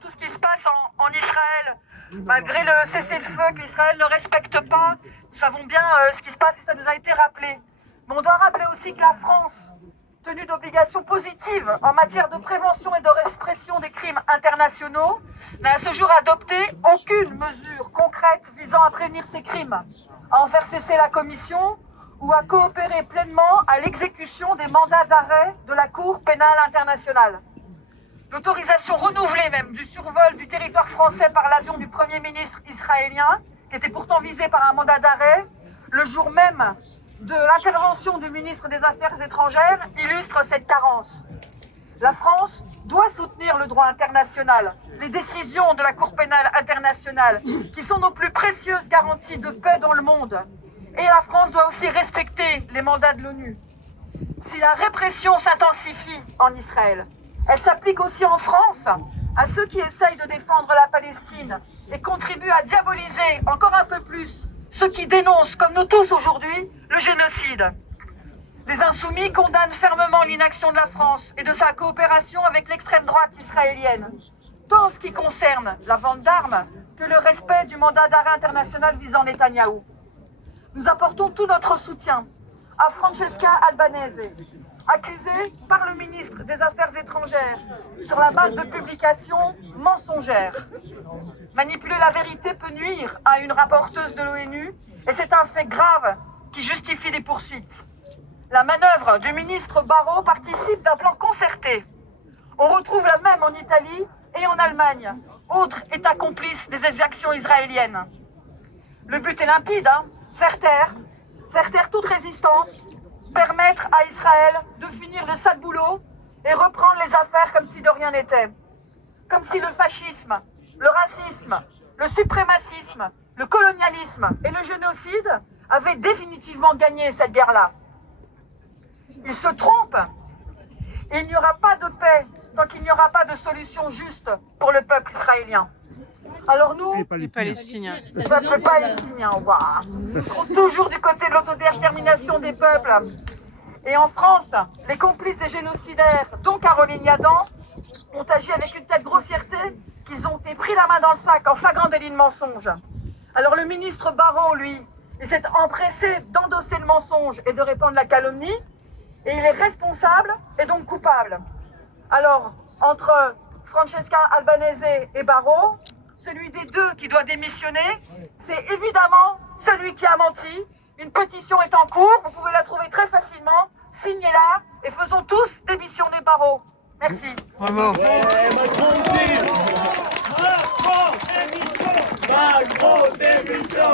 tout ce qui se passe en Israël, malgré le cessez-le-feu que l'Israël ne respecte pas. Nous savons bien ce qui se passe et ça nous a été rappelé. Mais on doit rappeler aussi que la France, tenue d'obligations positives en matière de prévention et de répression des crimes internationaux, n'a à ce jour adopté aucune mesure concrète visant à prévenir ces crimes, à en faire cesser la commission ou à coopérer pleinement à l'exécution des mandats d'arrêt de la Cour pénale internationale. L'autorisation renouvelée même du survol du territoire français par l'avion du Premier ministre israélien, qui était pourtant visé par un mandat d'arrêt, le jour même de l'intervention du ministre des Affaires étrangères, illustre cette carence. La France doit soutenir le droit international, les décisions de la Cour pénale internationale, qui sont nos plus précieuses garanties de paix dans le monde. Et la France doit aussi respecter les mandats de l'ONU. Si la répression s'intensifie en Israël, elle s'applique aussi en France à ceux qui essayent de défendre la Palestine et contribuent à diaboliser encore un peu plus ceux qui dénoncent, comme nous tous aujourd'hui, le génocide. Les Insoumis condamnent fermement l'inaction de la France et de sa coopération avec l'extrême droite israélienne, tant en ce qui concerne la vente d'armes que le respect du mandat d'arrêt international visant Netanyahou. Nous apportons tout notre soutien à Francesca Albanese, accusée par le ministre des Affaires étrangères sur la base de publications mensongères. Manipuler la vérité peut nuire à une rapporteuse de l'ONU et c'est un fait grave qui justifie des poursuites. La manœuvre du ministre Barrot participe d'un plan concerté. On retrouve la même en Italie et en Allemagne, autre État complice des exactions israéliennes. Le but est limpide, faire taire toute résistance, permettre à Israël de finir le sale boulot et reprendre les affaires comme si de rien n'était. Comme si le fascisme, le racisme, le suprémacisme, le colonialisme et le génocide avaient définitivement gagné cette guerre-là. Ils se trompent. Il n'y aura pas de paix tant qu'il n'y aura pas de solution juste pour le peuple israélien. Alors nous, Les Palestiniens. le peuple palestinien, nous serons toujours du côté de l'autodétermination des peuples. Et en France, les complices des génocidaires, dont Caroline Yadan, ont agi avec une telle grossièreté qu'ils ont été pris la main dans le sac en flagrant délit de mensonge. Alors le ministre Barrot, lui, il s'est empressé d'endosser le mensonge et de répandre la calomnie, et il est responsable et donc coupable. Alors, entre Francesca Albanese et Barrot, celui des deux qui doit démissionner, c'est évidemment celui qui a menti. Une pétition est en cours, vous pouvez la trouver très facilement. Signez-la et faisons tous démissionner Barrot. Merci. Bravo. Macron démission.